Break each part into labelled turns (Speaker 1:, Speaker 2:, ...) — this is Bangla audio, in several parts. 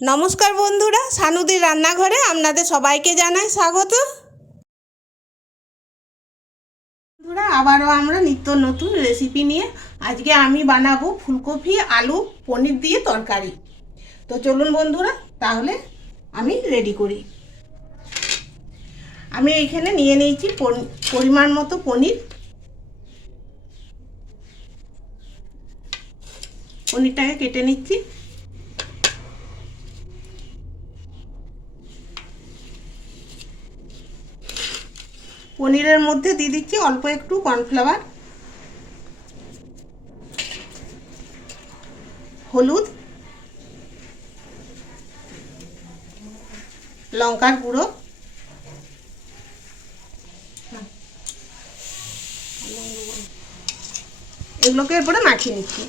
Speaker 1: নমস্কার বন্ধুরা, সানুদির রান্নাঘরে আপনাদের সবাইকে জানাই স্বাগত। বন্ধুরা, আবারও আমরা নিত্য নতুন রেসিপি নিয়ে আজকে আমি বানাবো ফুলকপি, আলু, পনির দিয়ে তরকারি। তো চলুন বন্ধুরা, তাহলে আমি রেডি করি। আমি এখানে নিয়ে নিয়েছি পরিমাণ মতো পনির। পনিরটাকে কেটে নিচ্ছি। পনিরের মধ্যে দিয়ে দিচ্ছি অল্প একটু কর্নফ্লাওয়ার। হলুদ। লঙ্কার গুঁড়ো। এগুলোকে এরপরে মাখিয়ে নিচ্ছি।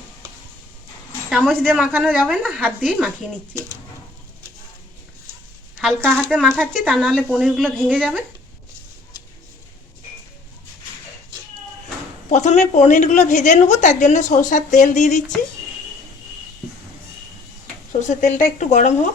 Speaker 1: চামচ দিয়ে মাখানো যাবে না, হাত দিয়ে মাখিয়ে নিচ্ছি। হালকা হাতে মাখাচ্ছি, তা নাহলে পনিরগুলো ভেঙে যাবে। প্রথমে পনিরগুলো ভেজে নেব, তার জন্য সরষার তেল দিয়ে দিচ্ছি। সরষের তেলটা একটু গরম হোক।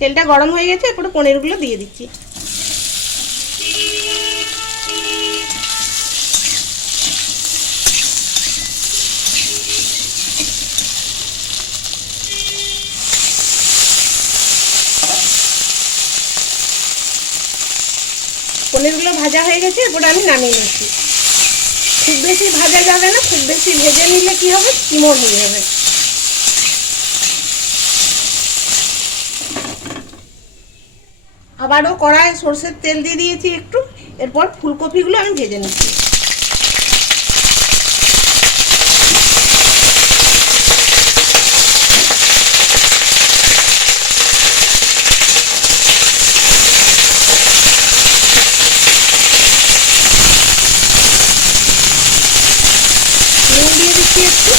Speaker 1: তেলটা গরম হয়ে গেছে, এরপরে পনিরগুলো দিয়ে দিচ্ছি। পনিরগুলো ভাজা হয়ে গেছে, এরপরে আমি নামিয়ে নিচ্ছি। খুব বেশি ভাজা যাবে না, খুব বেশি ভেজে নিলে কি হবে? স্টিমর হয়ে যাবে। আবারও কড়ায় সর্ষের তেল দিয়ে দিয়েছি একটু, এরপর ফুলকপিগুলো আমি ভেজে নিচ্ছি নুন দিয়ে দিচ্ছি একটু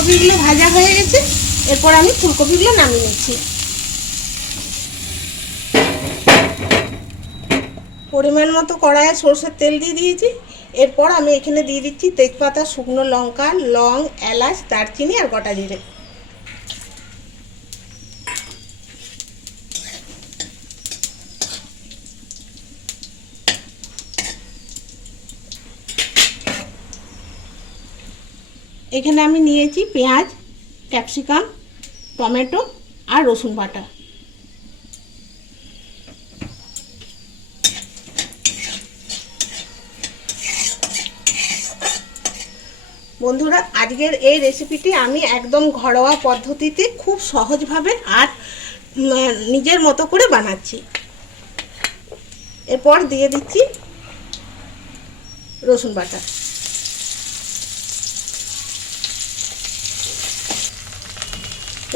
Speaker 1: ফুলকপিগুলো ভাজা হয়ে গেছে। এরপর আমি ফুলকপিগুলো নামিয়ে নিচ্ছি। পরিমাণ মতো কড়াইয়ে সরষের তেল দিয়ে দিয়েছি। এরপর আমি এখানে দিয়ে দিচ্ছি তেজপাতা, শুকনো লঙ্কা, লং, এলাচ, দারচিনি আর গোটা জিরে। এখানে আমি নিয়েছি পেঁয়াজ, ক্যাপসিকাম, টমেটো আর রসুন বাটা। বন্ধুরা, আজকের এই রেসিপিটি আমি একদম ঘরোয়া পদ্ধতিতে খুব সহজভাবে আর নিজের মতো করে বানাচ্ছি। এরপর দিয়ে দিচ্ছি রসুন বাটা।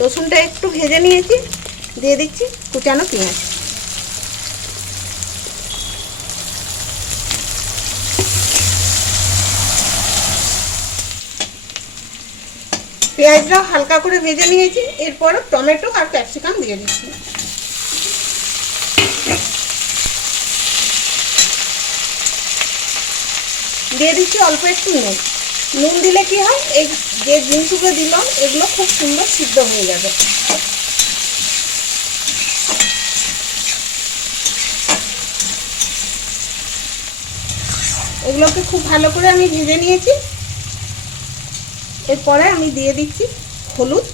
Speaker 1: রসুনটা একটু ভেজে নিয়েছি, দিয়ে দিচ্ছি কুচানো পেঁয়াজ। পেঁয়াজটা হালকা করে ভেজে নিয়েছি এরপর টমেটো আর ক্যাপসিকাম দিয়ে দিচ্ছি। দিয়ে দিচ্ছি অল্প একটু নুন। নুন দিলে কি হয়, এই যে জিনিসগুলো দিলাম, এগুলো খুব সুন্দর সিদ্ধ হয়ে যাবে। এগুলোকে খুব ভালো করে আমি ভেজে নিয়েছি। এরপরে আমি দিয়ে দিচ্ছি হলুদ,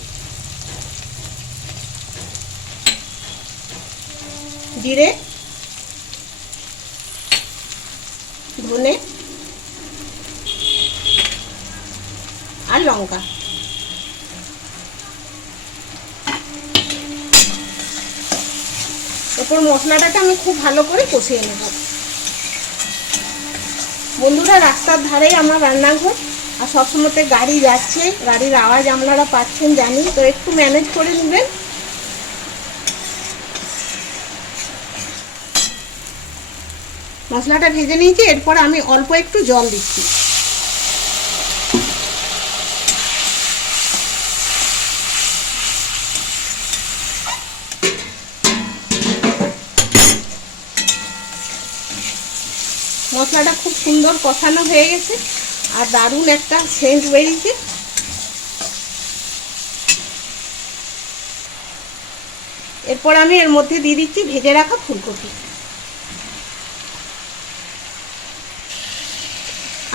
Speaker 1: জিরে, ধনে আর লঙ্কা। এরপর মশলাটাকে আমি খুব ভালো করে কষিয়ে নেব। বন্ধুরা, রাস্তার ধারেই আমার রান্নাঘর, আর সবসময়তে গাড়ি যাচ্ছে, গাড়ির আওয়াজ আপনারা পাচ্ছেন, জানি। তো একটু ম্যানেজ করে নেবেন। মশলাটা ভেজে নিয়েছি, এরপর আমি অল্প একটু জল দিচ্ছি। মশলাটা খুব সুন্দর কষানো হয়ে গেছে আর দারুণ একটা সেন্ট বেরিয়েছে। এরপর আমি এর মধ্যে দিয়ে দিচ্ছি ভেজে রাখা ফুলকপি।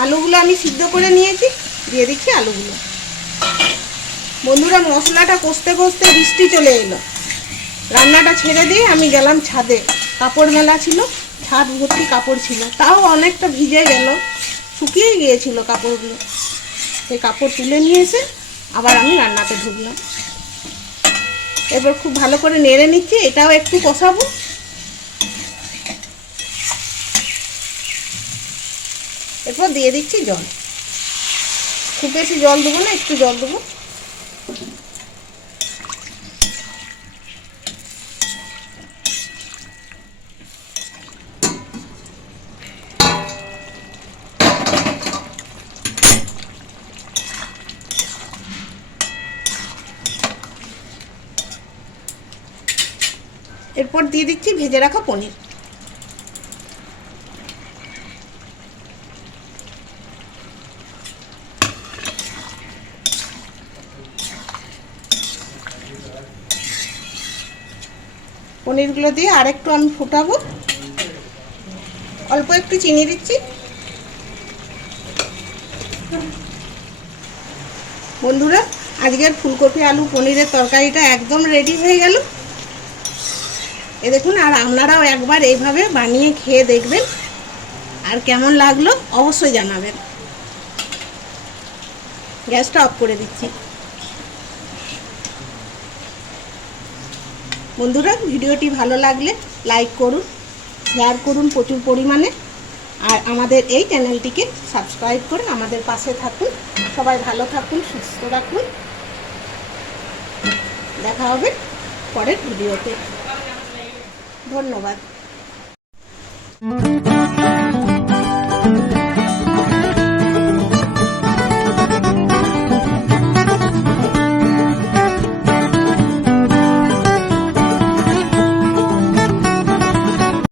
Speaker 1: আলুগুলো আমি সিদ্ধ করে নিয়েছি, দিয়ে দিচ্ছি আলুগুলো। বন্ধুরা, মশলাটা কষতে কষতে বৃষ্টি চলে এলো। রান্নাটা ছেড়ে দিয়ে আমি গেলাম ছাদে। কাপড় মেলা ছিল। ছাদ ভর্তি কাপড় ছিল। তাও অনেকটা ভিজে গেল। শুকিয়ে গিয়েছিল কাপড়গুলো। সেই কাপড় তুলে নিয়ে এসে আবার আমি রান্নাতে ঢুকলাম। এরপর খুব ভালো করে নেড়ে নিচ্ছি, এটাও একটু কষাবো। এরপর দিয়ে দিচ্ছি জল। খুব বেশি জল দেবো না, একটু জল দেবো। এরপর দিয়ে দিচ্ছি, ভেজে রাখা পনির। পনিরগুলো দিয়ে আরেকটু আমি ফুটাবো। অল্প একটু চিনি দিচ্ছি। বন্ধুরা, আজকের ফুলকপি আলু পনিরের তরকারিটা একদম রেডি হয়ে গেল। এ দেখুন, আর আপনারাও একবার এইভাবে বানিয়ে খেয়ে দেখবেন। আর কেমন লাগল অবশ্যই জানাবেন। গ্যাসটা অফ করে দিচ্ছি। বন্ধুরা, ভিডিওটি ভালো লাগলে লাইক করুন, শেয়ার করুন প্রচুর পরিমাণে। আর আমাদের এই চ্যানেলটিকে সাবস্ক্রাইব করে আমাদের পাশে থাকুন। সবাই ভালো থাকুন, সুস্থ রাখুন। দেখা হবে পরের ভিডিওতে। ধন্যবাদ।